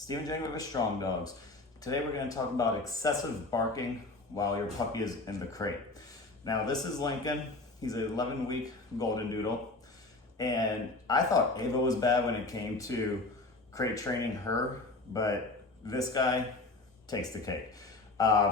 Stephen Jangley with Strong Dogs. Today we're going to talk about excessive barking while your puppy is in the crate. Now this is Lincoln. He's an 11-week golden doodle. And I thought Ava was bad when it came to crate training her, but this guy takes the cake.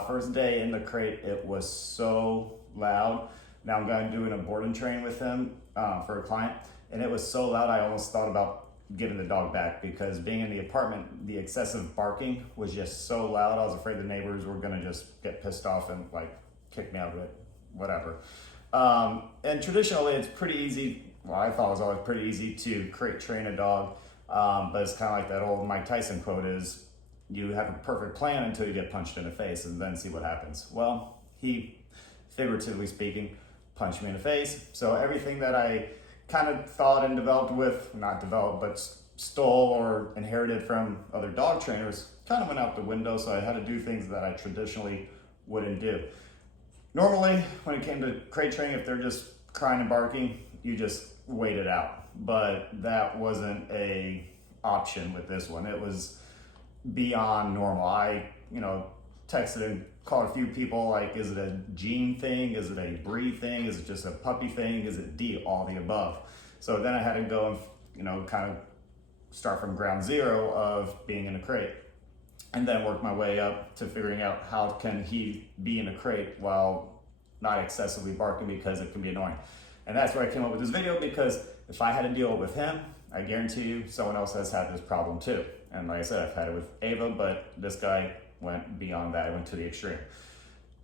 First day in the crate, it was so loud. Now I'm going to do an board and train with him for a client, and it was so loud I almost thought about giving the dog back, because being in the apartment, the excessive barking was just so loud. I was afraid the neighbors were gonna just get pissed off and like kick me out of it, whatever. And traditionally it's pretty easy, well I thought it was always pretty easy to crate train a dog, but it's kind of like that old Mike Tyson quote is, you have a perfect plan until you get punched in the face and then see what happens. Well, he, figuratively speaking, punched me in the face. So everything that I kind of thought and developed with, not developed, but stole or inherited from other dog trainers kind of went out the window, so I had to do things that I traditionally wouldn't do. Normally, when it came to crate training, if they're just crying and barking, you just wait it out. But that wasn't a option with this one. It was beyond normal. I, texted and called a few people like, is it a gene thing? Is it a breed thing? Is it just a puppy thing? Is it D, all the above? So then I had to go and, kind of start from ground zero of being in a crate, and then work my way up to figuring out how can he be in a crate while not excessively barking, because it can be annoying. And that's where I came up with this video, because if I had to deal with him, I guarantee you someone else has had this problem too. And like I said, I've had it with Ava, but this guy went beyond that. I went to the extreme.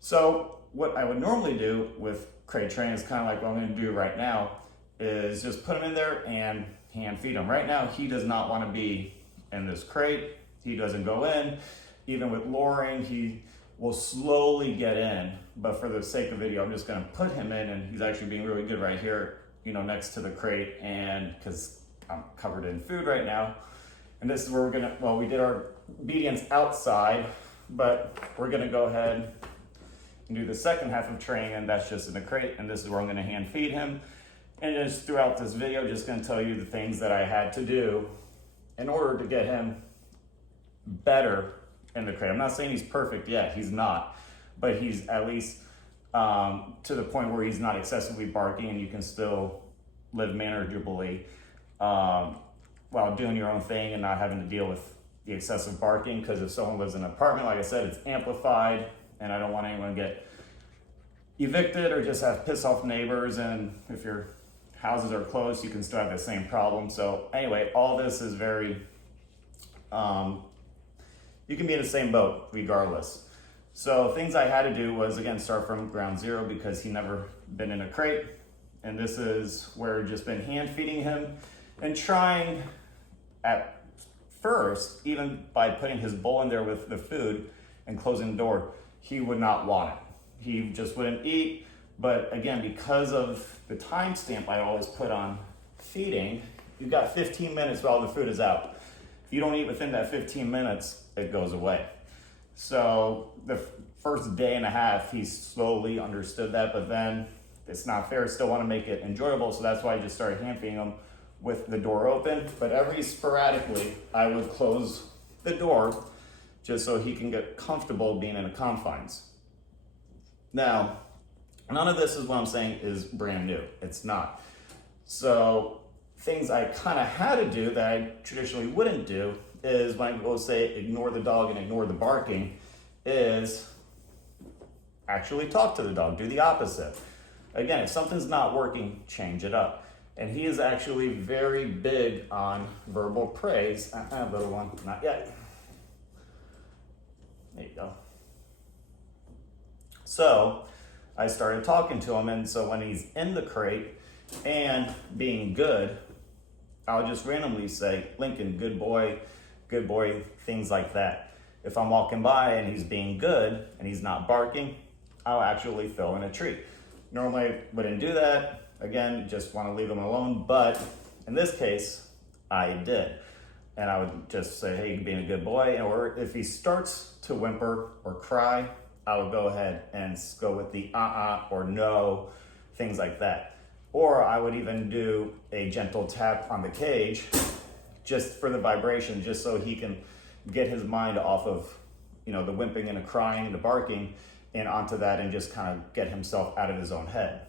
So what I would normally do with crate training is kind of like what I'm going to do right now, is just put him in there and hand feed him. Right now, he does not want to be in this crate. He doesn't go in. Even with luring, he will slowly get in. But for the sake of video, I'm just going to put him in, and he's actually being really good right here, next to the crate, and because I'm covered in food right now. And this is where we did our obedience outside, but we're gonna go ahead and do the second half of training, and that's just in the crate, and this is where I'm gonna hand feed him. And just throughout this video, just gonna tell you the things that I had to do in order to get him better in the crate. I'm not saying he's perfect yet, he's not, but he's at least to the point where he's not excessively barking and you can still live manageably while doing your own thing and not having to deal with the excessive barking. Because if someone lives in an apartment, like I said, it's amplified, and I don't want anyone to get evicted or just have piss off neighbors, and if your houses are close, you can still have the same problem. So anyway, all this is very, you can be in the same boat regardless. So things I had to do was, again, start from ground zero, because he never been in a crate. And this is where I've just been hand feeding him and trying at first, even by putting his bowl in there with the food and closing the door, he would not want it. He just wouldn't eat. But again, because of the timestamp I always put on feeding, you've got 15 minutes while the food is out. If you don't eat within that 15 minutes, it goes away. So the first day and a half, he slowly understood that, but then it's not fair. I still want to make it enjoyable, so that's why I just started hand feeding him with the door open. But every sporadically, I would close the door just so he can get comfortable being in the confines. Now, none of this is what I'm saying is brand new. It's not. So things I kind of had to do that I traditionally wouldn't do is, when I go say ignore the dog and ignore the barking, is actually talk to the dog, do the opposite. Again, if something's not working, change it up. And he is actually very big on verbal praise. Little one, not yet. There you go. So I started talking to him, and so when he's in the crate and being good, I'll just randomly say, Lincoln, good boy, things like that. If I'm walking by and he's being good and he's not barking, I'll actually throw in a treat. Normally I wouldn't do that. Again, just want to leave him alone, but in this case, I did. And I would just say, hey, you're being a good boy. Or if he starts to whimper or cry, I would go ahead and go with the or no, things like that. Or I would even do a gentle tap on the cage just for the vibration, just so he can get his mind off of, the whimping and the crying, the barking, and onto that, and just kind of get himself out of his own head.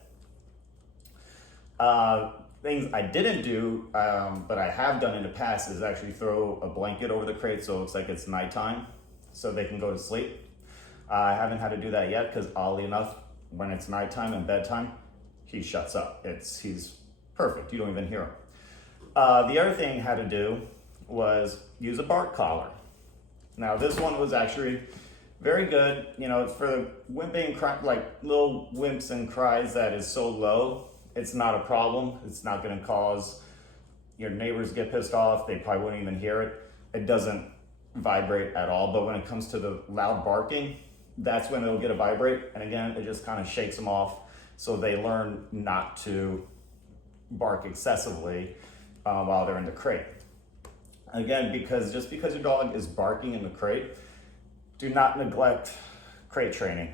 Things I didn't do, but I have done in the past, is actually throw a blanket over the crate so it looks like it's nighttime so they can go to sleep. I haven't had to do that yet because, oddly enough, when it's nighttime and bedtime, he shuts up. He's perfect. You don't even hear him. The other thing I had to do was use a bark collar. Now, this one was actually very good. It's for the whimping, like little wimps and cries that is so low. It's not a problem. It's not going to cause your neighbors get pissed off. They probably wouldn't even hear it. It doesn't vibrate at all. But when it comes to the loud barking, that's when it'll get a vibrate. And again, it just kind of shakes them off. So they learn not to bark excessively while they're in the crate. Again, just because your dog is barking in the crate, do not neglect crate training.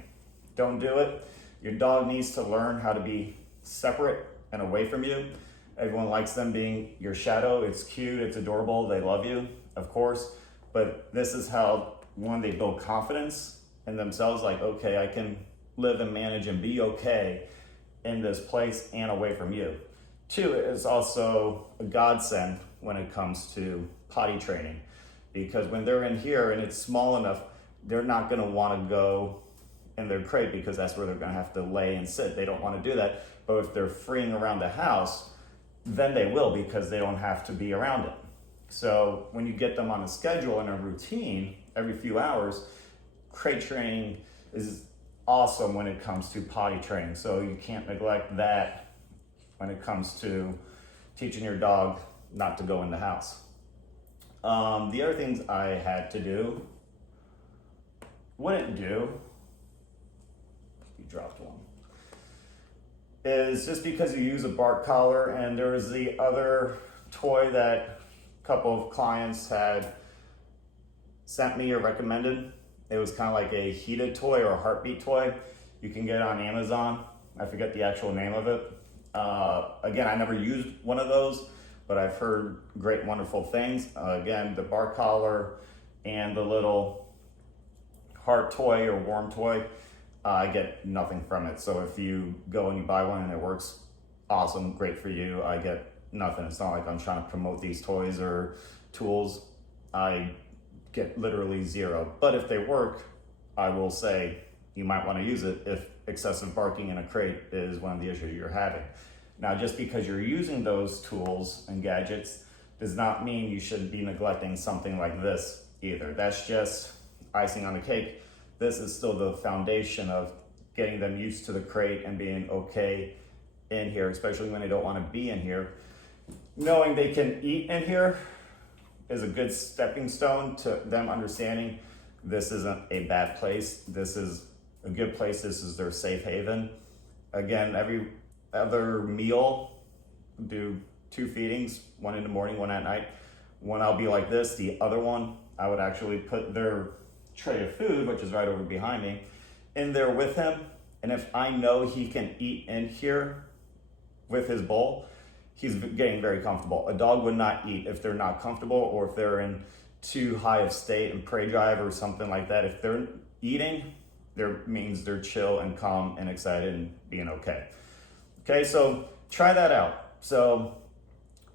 Don't do it. Your dog needs to learn how to be separate and away from you. Everyone likes them being your shadow. It's cute, it's adorable, they love you, of course. But this is how, one, they build confidence in themselves, like, okay, I can live and manage and be okay in this place and away from you. Two, it's also a godsend when it comes to potty training, because when they're in here and it's small enough, they're not going to want to go in their crate because that's where they're going to have to lay and sit. They don't want to do that. But if they're freeing around the house, then they will, because they don't have to be around it. So when you get them on a schedule and a routine every few hours, crate training is awesome when it comes to potty training. So you can't neglect that when it comes to teaching your dog not to go in the house. The other things I had to do, wouldn't do, you dropped one, is just because you use a bark collar. And there was the other toy that a couple of clients had sent me or recommended. It was kind of like a heated toy or a heartbeat toy. You can get it on Amazon. I forget the actual name of it. Again, I never used one of those, but I've heard great, wonderful things. Again, the bark collar and the little heart toy or warm toy, I get nothing from it. So if you go and you buy one and it works, awesome, great for you. I get nothing. It's not like I'm trying to promote these toys or tools. I get literally zero. But if they work, I will say you might want to use it if excessive barking in a crate is one of the issues you're having. Now, just because you're using those tools and gadgets does not mean you should be neglecting something like this either. That's just icing on the cake. This is still the foundation of getting them used to the crate and being okay in here, especially when they don't want to be in here. Knowing they can eat in here is a good stepping stone to them understanding this isn't a bad place. This is a good place. This is their safe haven. Again, every other meal, do 2 feedings, one in the morning, one at night. One I'll be like this, the other one, I would actually put their tray of food, which is right over behind me, in there with him. And if I know he can eat in here with his bowl, he's getting very comfortable. A dog would not eat if they're not comfortable, or if they're in too high of state and prey drive or something like that. If they're eating, there means they're chill and calm and excited and being okay. Okay, so try that out. So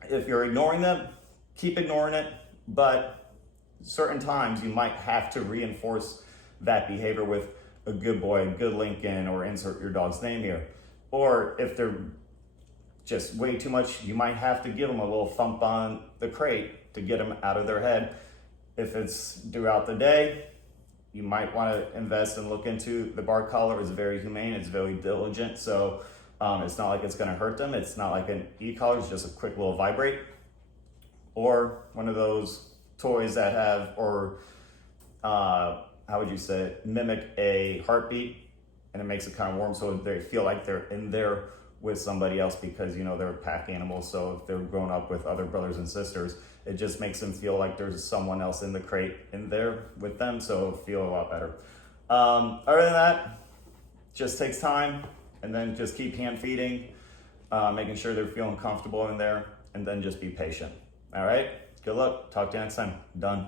if you're ignoring them, keep ignoring it, but certain times you might have to reinforce that behavior with a good boy, a good Lincoln, or insert your dog's name here. Or if they're just way too much, you might have to give them a little thump on the crate to get them out of their head. If it's throughout the day, you might want to invest and look into the bark collar. It's very humane, it's very diligent, so it's not like it's going to hurt them. It's not like an e-collar, it's just a quick little vibrate. Or one of those toys that have, or how would you say it, mimic a heartbeat, and it makes it kind of warm so they feel like they're in there with somebody else, because they're pack animals. So if they're grown up with other brothers and sisters, it just makes them feel like there's someone else in the crate in there with them, so it'll feel a lot better. Other than that, just takes time, and then just keep hand feeding, making sure they're feeling comfortable in there, and then just be patient. All right, good luck. Talk to you next time. Done.